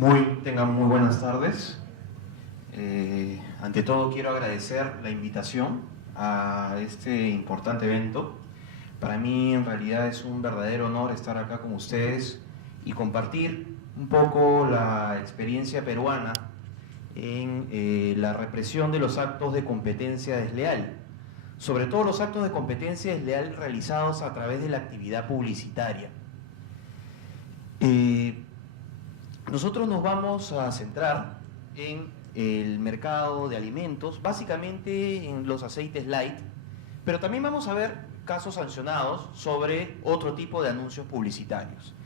Tengan muy buenas tardes. Ante todo quiero agradecer la invitación a este importante evento. Para mí en realidad es un verdadero honor estar acá con ustedes y compartir un poco la experiencia peruana en la represión de los actos de competencia desleal, sobre todo los actos de competencia desleal realizados a través de la actividad publicitaria. Nosotros nos vamos a centrar en el mercado de alimentos, básicamente en los aceites light, pero también vamos a ver casos sancionados sobre otro tipo de anuncios publicitarios.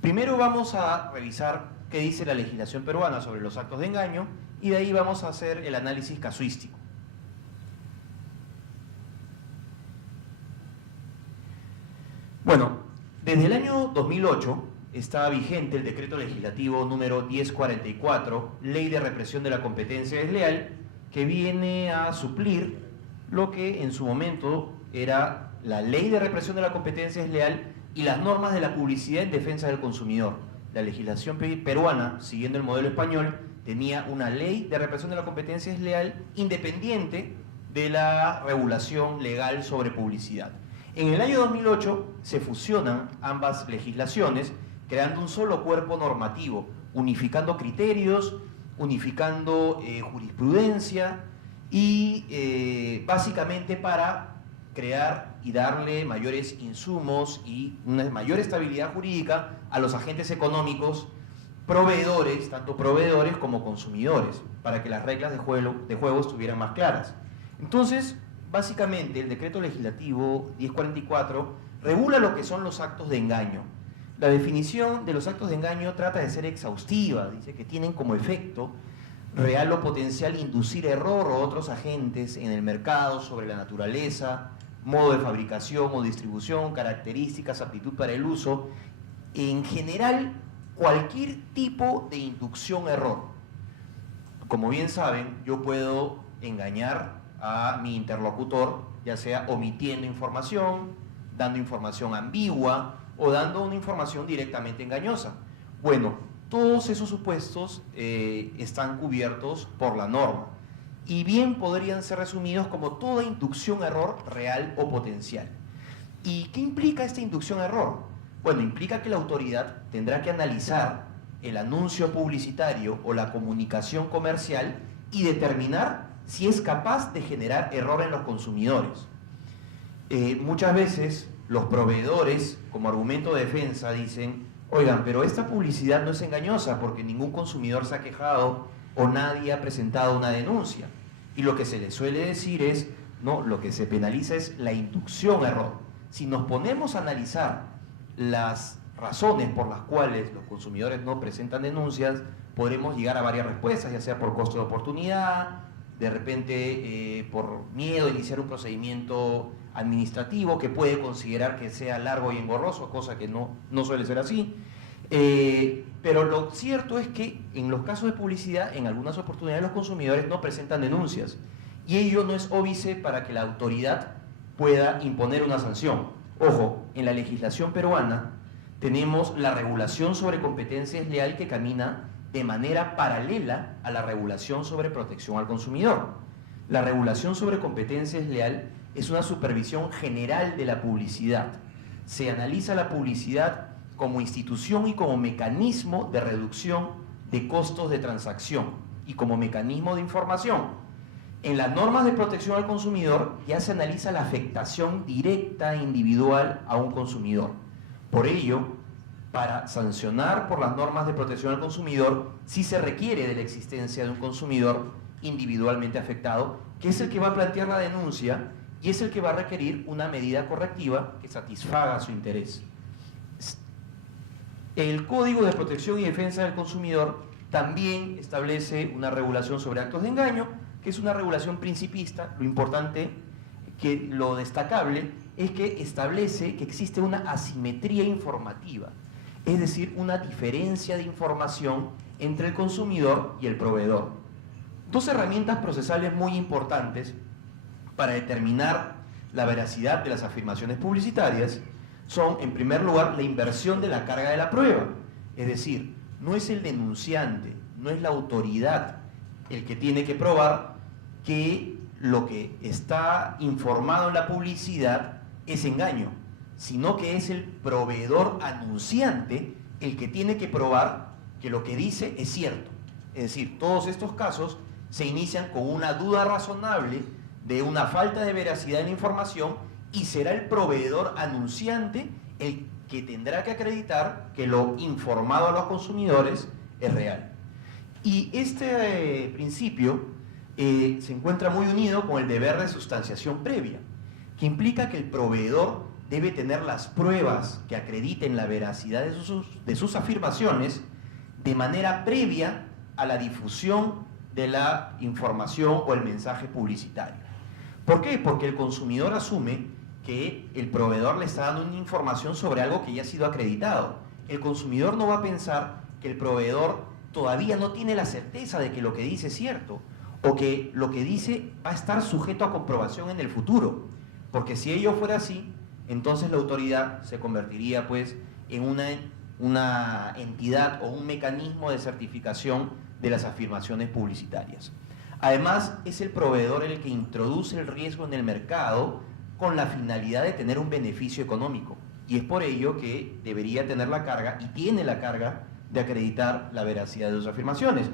Primero vamos a revisar qué dice la legislación peruana sobre los actos de engaño y de ahí vamos a hacer el análisis casuístico. Bueno, desde el año 2008 está vigente el decreto legislativo número 1044, Ley de Represión de la Competencia Desleal, que viene a suplir lo que en su momento era la Ley de Represión de la Competencia Desleal y las normas de la publicidad en defensa del consumidor. La legislación peruana, siguiendo el modelo español, tenía una Ley de Represión de la Competencia Desleal independiente de la regulación legal sobre publicidad. En el año 2008 se fusionan ambas legislaciones, creando un solo cuerpo normativo, unificando criterios, unificando jurisprudencia y básicamente para crear y darle mayores insumos y una mayor estabilidad jurídica a los agentes económicos, proveedores, tanto proveedores como consumidores, para que las reglas de juego estuvieran más claras. Entonces, básicamente el decreto legislativo 1044 regula lo que son los actos de engaño. La definición de los actos de engaño trata de ser exhaustiva, dice que tienen como efecto real o potencial inducir error o otros agentes en el mercado sobre la naturaleza, modo de fabricación o distribución, características, aptitud para el uso, en general cualquier tipo de inducción-error. Como bien saben, yo puedo engañar a mi interlocutor, ya sea omitiendo información, dando información ambigua, o dando una información directamente engañosa. Bueno, todos esos supuestos están cubiertos por la norma y bien podrían ser resumidos como toda inducción-error real o potencial. ¿Y qué implica esta inducción-error? Bueno, implica que la autoridad tendrá que analizar el anuncio publicitario o la comunicación comercial y determinar si es capaz de generar error en los consumidores. Muchas veces los proveedores, como argumento de defensa, dicen: oigan, pero esta publicidad no es engañosa porque ningún consumidor se ha quejado o nadie ha presentado una denuncia. Y lo que se les suele decir es: no, lo que se penaliza es la inducción-error. Si nos ponemos a analizar las razones por las cuales los consumidores no presentan denuncias, podremos llegar a varias respuestas, ya sea por costo de oportunidad, de repente por miedo a iniciar un procedimiento administrativo que puede considerar que sea largo y engorroso, cosa que no suele ser así. Pero lo cierto es que en los casos de publicidad, en algunas oportunidades los consumidores no presentan denuncias y ello no es óbice para que la autoridad pueda imponer una sanción. Ojo, en la legislación peruana tenemos la regulación sobre competencia desleal que camina de manera paralela a la regulación sobre protección al consumidor. La regulación sobre competencia desleal es una supervisión general de la publicidad. Se analiza la publicidad como institución y como mecanismo de reducción de costos de transacción y como mecanismo de información. En las normas de protección al consumidor ya se analiza la afectación directa e individual a un consumidor. Por ello, para sancionar por las normas de protección al consumidor, sí se requiere de la existencia de un consumidor individualmente afectado, que es el que va a plantear la denuncia y es el que va a requerir una medida correctiva que satisfaga su interés. El Código de Protección y Defensa del Consumidor también establece una regulación sobre actos de engaño, que es una regulación principista. Lo importante, lo destacable, es que establece que existe una asimetría informativa, es decir, una diferencia de información entre el consumidor y el proveedor. Dos herramientas procesales muy importantes para determinar la veracidad de las afirmaciones publicitarias son, en primer lugar, la inversión de la carga de la prueba. Es decir, no es el denunciante, no es la autoridad el que tiene que probar que lo que está informado en la publicidad es engaño, sino que es el proveedor anunciante el que tiene que probar que lo que dice es cierto. Es decir, todos estos casos se inician con una duda razonable de una falta de veracidad en la información y será el proveedor anunciante el que tendrá que acreditar que lo informado a los consumidores es real. Y este principio se encuentra muy unido con el deber de sustanciación previa, que implica que el proveedor debe tener las pruebas que acrediten la veracidad de sus afirmaciones de manera previa a la difusión de la información o el mensaje publicitario. ¿Por qué? Porque el consumidor asume que el proveedor le está dando una información sobre algo que ya ha sido acreditado. El consumidor no va a pensar que el proveedor todavía no tiene la certeza de que lo que dice es cierto o que lo que dice va a estar sujeto a comprobación en el futuro. Porque si ello fuera así, entonces la autoridad se convertiría pues en una entidad o un mecanismo de certificación de las afirmaciones publicitarias. Además, es el proveedor el que introduce el riesgo en el mercado con la finalidad de tener un beneficio económico. Y es por ello que debería tener la carga, y tiene la carga, de acreditar la veracidad de sus afirmaciones.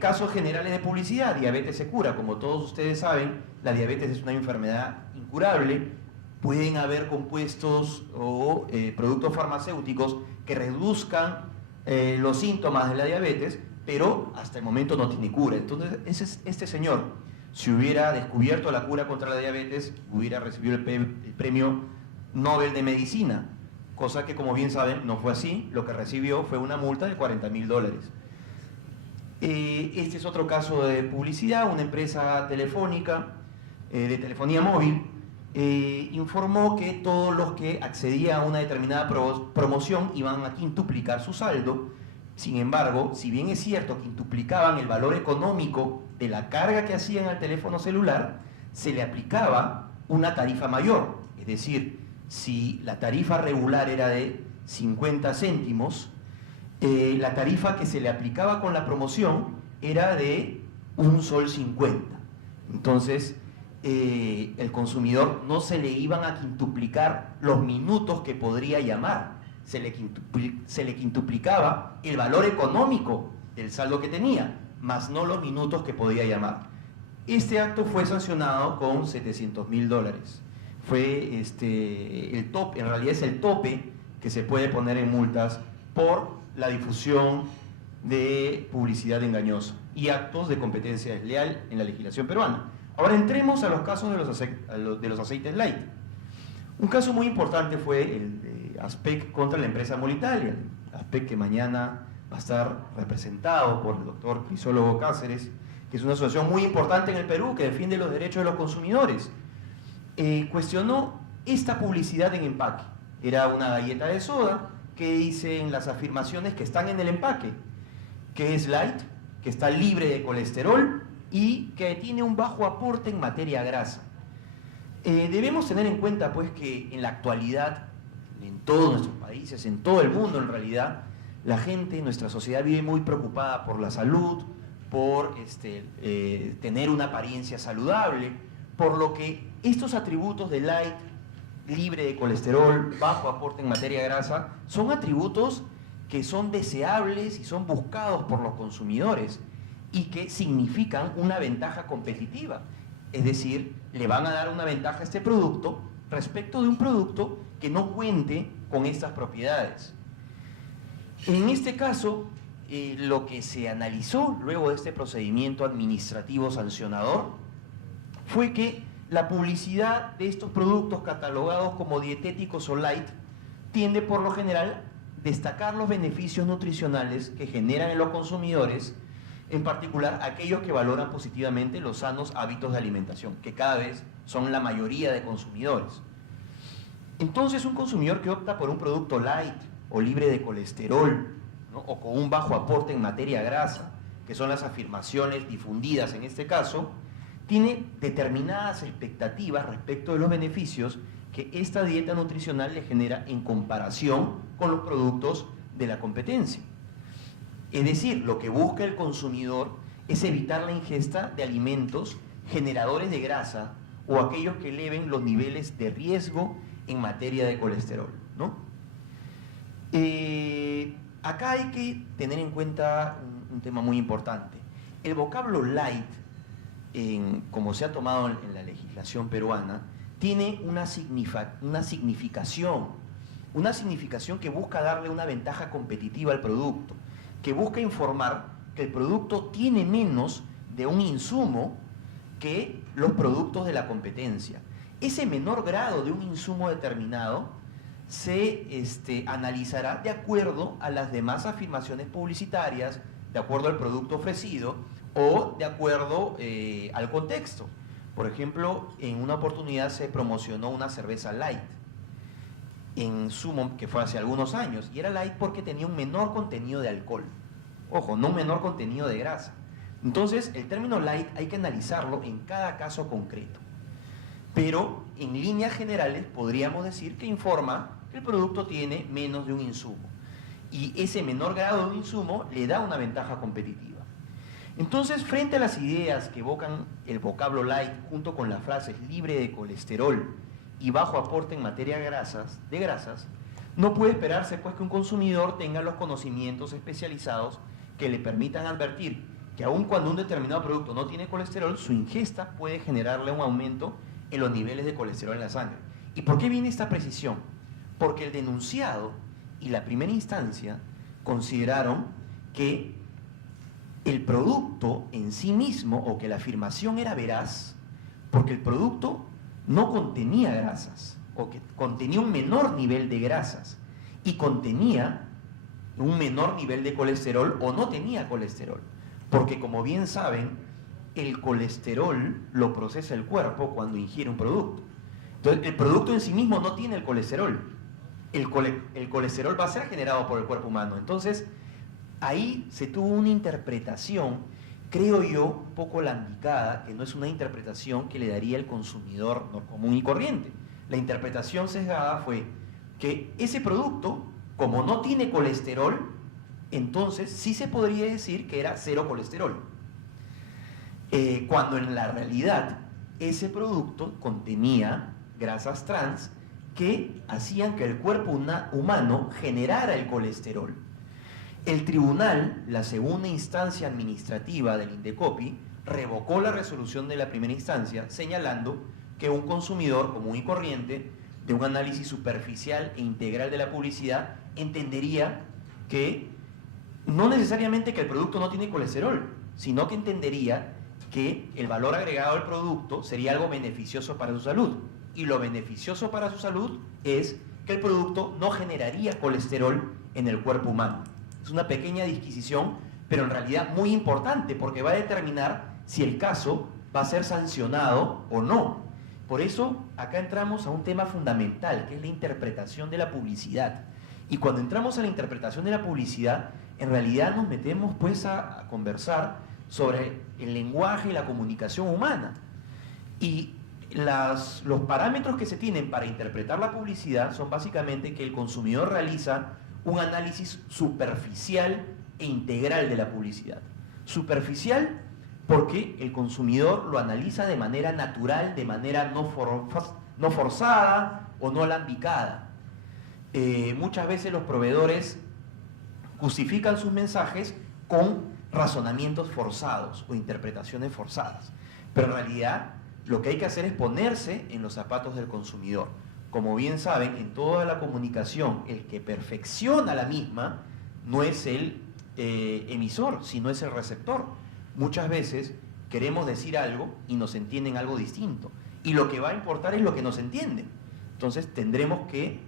Casos generales de publicidad: diabetes se cura. Como todos ustedes saben, la diabetes es una enfermedad incurable. Pueden haber compuestos o productos farmacéuticos que reduzcan los síntomas de la diabetes, pero hasta el momento no tiene cura. Entonces, este señor, si hubiera descubierto la cura contra la diabetes, hubiera recibido el premio Nobel de Medicina, cosa que, como bien saben, no fue así. Lo que recibió fue una multa de $40.000. Este es otro caso de publicidad. Una empresa telefónica, de telefonía móvil, informó que todos los que accedían a una determinada promoción iban a quintuplicar su saldo. Sin embargo, si bien es cierto que quintuplicaban el valor económico de la carga que hacían al teléfono celular, se le aplicaba una tarifa mayor. Es decir, si la tarifa regular era de 50 céntimos, la tarifa que se le aplicaba con la promoción era de $1.50. Entonces, el consumidor no se le iban a quintuplicar los minutos que podría llamar, se le quintuplicaba el valor económico del saldo que tenía, más no los minutos que podía llamar. Este acto fue sancionado con $700.000. Fue el tope, en realidad es el tope que se puede poner en multas por la difusión de publicidad engañosa y actos de competencia desleal en la legislación peruana. Ahora entremos a los casos de los aceites light. Un caso muy importante fue el de Aspec contra la empresa Molitalia. Aspec, que mañana va a estar representado por el doctor Crisólogo Cáceres, que es una asociación muy importante en el Perú que defiende los derechos de los consumidores. Cuestionó esta publicidad en empaque. Era una galleta de soda que dicen las afirmaciones que están en el empaque, que es light, que está libre de colesterol y que tiene un bajo aporte en materia grasa. Debemos tener en cuenta pues que en la actualidad, en todos nuestros países, en todo el mundo en realidad, la gente, nuestra sociedad vive muy preocupada por la salud, por tener una apariencia saludable, por lo que estos atributos de light, libre de colesterol, bajo aporte en materia grasa, son atributos que son deseables y son buscados por los consumidores y que significan una ventaja competitiva. Es decir, le van a dar una ventaja a este producto respecto de un producto que no cuente con estas propiedades. En este caso, lo que se analizó luego de este procedimiento administrativo sancionador fue que la publicidad de estos productos catalogados como dietéticos o light tiende por lo general a destacar los beneficios nutricionales que generan en los consumidores, en particular aquellos que valoran positivamente los sanos hábitos de alimentación, que cada vez son la mayoría de consumidores. Entonces, un consumidor que opta por un producto light o libre de colesterol, ¿no?, o con un bajo aporte en materia grasa, que son las afirmaciones difundidas en este caso, tiene determinadas expectativas respecto de los beneficios que esta dieta nutricional le genera en comparación con los productos de la competencia. Es decir, lo que busca el consumidor es evitar la ingesta de alimentos generadores de grasa o aquellos que eleven los niveles de riesgo en materia de colesterol, ¿no? Acá hay que tener en cuenta un tema muy importante. El vocablo light, como se ha tomado en la legislación peruana, tiene una significación que busca darle una ventaja competitiva al producto, que busca informar que el producto tiene menos de un insumo que los productos de la competencia. Ese menor grado de un insumo determinado se analizará de acuerdo a las demás afirmaciones publicitarias, de acuerdo al producto ofrecido o de acuerdo al contexto. Por ejemplo, en una oportunidad se promocionó una cerveza light, que fue hace algunos años, y era light porque tenía un menor contenido de alcohol. Ojo, no un menor contenido de grasa. Entonces, el término light hay que analizarlo en cada caso concreto. Pero, en líneas generales, podríamos decir que informa que el producto tiene menos de un insumo. Y ese menor grado de insumo le da una ventaja competitiva. Entonces, frente a las ideas que evocan el vocablo light junto con las frases libre de colesterol y bajo aporte en materia de grasas, no puede esperarse pues que un consumidor tenga los conocimientos especializados que le permitan advertir que aun cuando un determinado producto no tiene colesterol, su ingesta puede generarle un aumento en los niveles de colesterol en la sangre. ¿Y por qué viene esta precisión? Porque el denunciado y la primera instancia consideraron que el producto en sí mismo, o que la afirmación era veraz, porque el producto no contenía grasas, o que contenía un menor nivel de grasas, y contenía un menor nivel de colesterol, o no tenía colesterol. Porque, como bien saben, el colesterol lo procesa el cuerpo cuando ingiere un producto. Entonces, el producto en sí mismo no tiene el colesterol. El colesterol va a ser generado por el cuerpo humano. Entonces, ahí se tuvo una interpretación, creo yo, un poco lambicada, que no es una interpretación que le daría el consumidor común y corriente. La interpretación sesgada fue que ese producto, como no tiene colesterol, entonces sí se podría decir que era cero colesterol. Cuando en la realidad ese producto contenía grasas trans que hacían que el cuerpo humano generara el colesterol. El tribunal, la segunda instancia administrativa del Indecopi, revocó la resolución de la primera instancia, señalando que un consumidor común y corriente, de un análisis superficial e integral de la publicidad, entendería que no necesariamente que el producto no tiene colesterol, sino que entendería que el valor agregado del producto sería algo beneficioso para su salud. Y lo beneficioso para su salud es que el producto no generaría colesterol en el cuerpo humano. Es una pequeña disquisición, pero en realidad muy importante, porque va a determinar si el caso va a ser sancionado o no. Por eso, acá entramos a un tema fundamental, que es la interpretación de la publicidad. Y cuando entramos a la interpretación de la publicidad, en realidad nos metemos pues a conversar sobre el lenguaje y la comunicación humana. Y los parámetros que se tienen para interpretar la publicidad son básicamente que el consumidor realiza un análisis superficial e integral de la publicidad. Superficial porque el consumidor lo analiza de manera natural, de manera no forzada o no alambicada. Muchas veces los proveedores justifican sus mensajes con razonamientos forzados o interpretaciones forzadas. Pero en realidad lo que hay que hacer es ponerse en los zapatos del consumidor. Como bien saben, en toda la comunicación, el que perfecciona la misma no es el emisor, sino es el receptor. Muchas veces queremos decir algo y nos entienden algo distinto. Y lo que va a importar es lo que nos entienden. Entonces tendremos que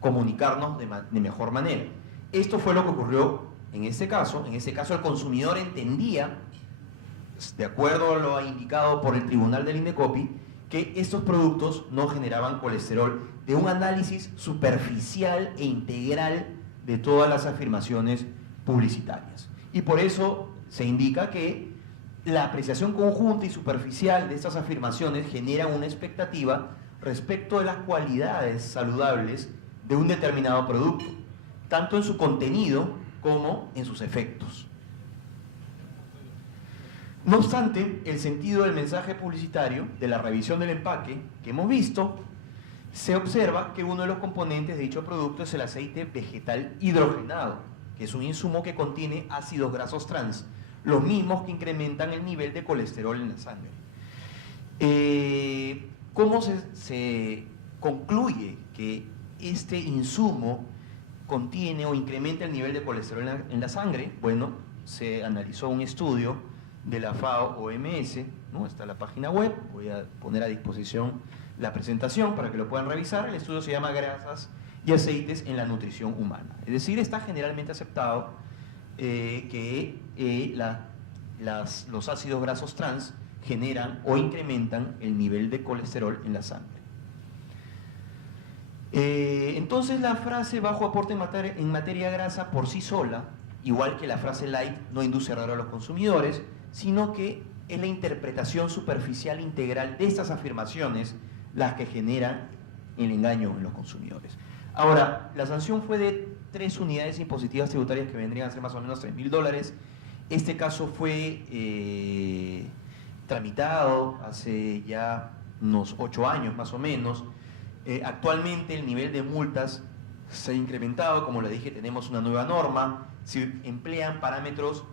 comunicarnos de mejor manera. Esto fue lo que ocurrió en este caso. En este caso el consumidor entendía, de acuerdo a lo indicado por el tribunal del Indecopi, que estos productos no generaban colesterol, de un análisis superficial e integral de todas las afirmaciones publicitarias. Y por eso se indica que la apreciación conjunta y superficial de estas afirmaciones genera una expectativa respecto de las cualidades saludables de un determinado producto, tanto en su contenido como en sus efectos. No obstante, el sentido del mensaje publicitario, de la revisión del empaque que hemos visto, se observa que uno de los componentes de dicho producto es el aceite vegetal hidrogenado, que es un insumo que contiene ácidos grasos trans, los mismos que incrementan el nivel de colesterol en la sangre. ¿Cómo se concluye que este insumo contiene o incrementa el nivel de colesterol en la sangre? Bueno, se analizó un estudio de la FAO-OMS, ¿no? Está en la página web, voy a poner a disposición la presentación para que lo puedan revisar. El estudio se llama Grasas y aceites en la nutrición humana. Es decir, está generalmente aceptado que los ácidos grasos trans generan o incrementan el nivel de colesterol en la sangre. Entonces la frase bajo aporte en materia grasa por sí sola, igual que la frase light, no induce error a los consumidores, sino que es la interpretación superficial integral de estas afirmaciones las que generan el engaño en los consumidores. Ahora, la sanción fue de 3 unidades impositivas tributarias que vendrían a ser más o menos $3.000. Este caso fue tramitado hace ya unos 8 años más o menos. Actualmente el nivel de multas se ha incrementado, como les dije, tenemos una nueva norma, se emplean parámetros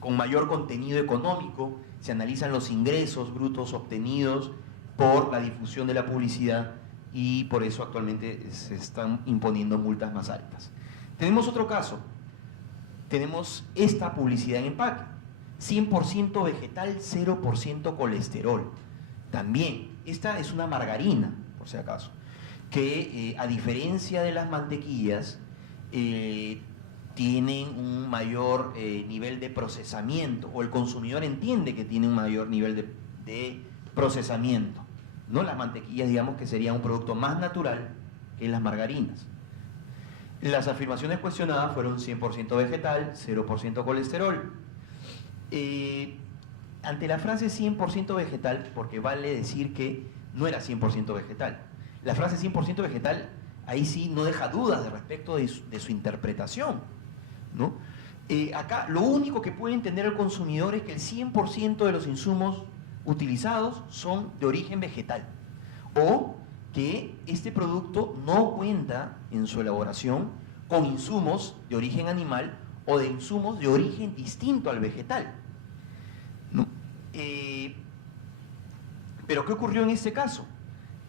con mayor contenido económico, se analizan los ingresos brutos obtenidos por la difusión de la publicidad y por eso actualmente se están imponiendo multas más altas. Tenemos otro caso, tenemos esta publicidad en empaque, 100% vegetal, 0% colesterol. También, esta es una margarina, por si acaso, que a diferencia de las mantequillas, tienen un mayor nivel de procesamiento, o el consumidor entiende que tiene un mayor nivel de procesamiento, ¿no? Las mantequillas, digamos que sería un producto más natural que las margarinas. Las afirmaciones cuestionadas fueron 100% vegetal, 0% colesterol. Ante la frase 100% vegetal, porque vale decir que no era 100% vegetal, la frase 100% vegetal, ahí sí no deja dudas de respecto de su interpretación, ¿no? Acá lo único que puede entender el consumidor es que el 100% de los insumos utilizados son de origen vegetal, o que este producto no cuenta en su elaboración con insumos de origen animal o de insumos de origen distinto al vegetal, ¿no? Pero ¿qué ocurrió en este caso?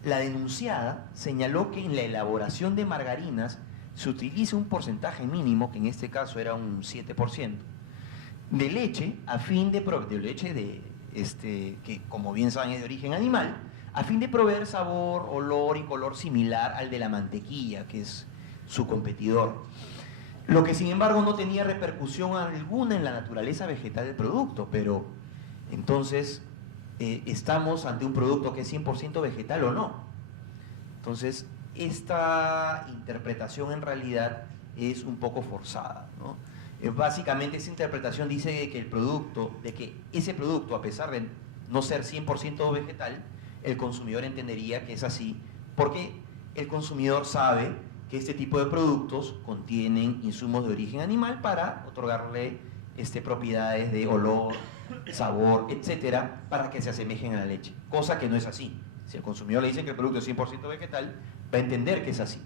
La denunciada señaló que en la elaboración de margarinas se utiliza un porcentaje mínimo, que en este caso era un 7%, de leche que como bien saben es de origen animal, a fin de proveer sabor, olor y color similar al de la mantequilla, que es su competidor. Lo que sin embargo no tenía repercusión alguna en la naturaleza vegetal del producto, pero entonces estamos ante un producto que es 100% vegetal o no. Entonces, esta interpretación en realidad es un poco forzada, ¿no? Básicamente esa interpretación dice que ese producto, a pesar de no ser 100% vegetal, el consumidor entendería que es así, porque el consumidor sabe que este tipo de productos contienen insumos de origen animal para otorgarle propiedades de olor, sabor, etcétera, para que se asemejen a la leche, cosa que no es así. Si el consumidor le dice que el producto es 100% vegetal, va a entender que es así.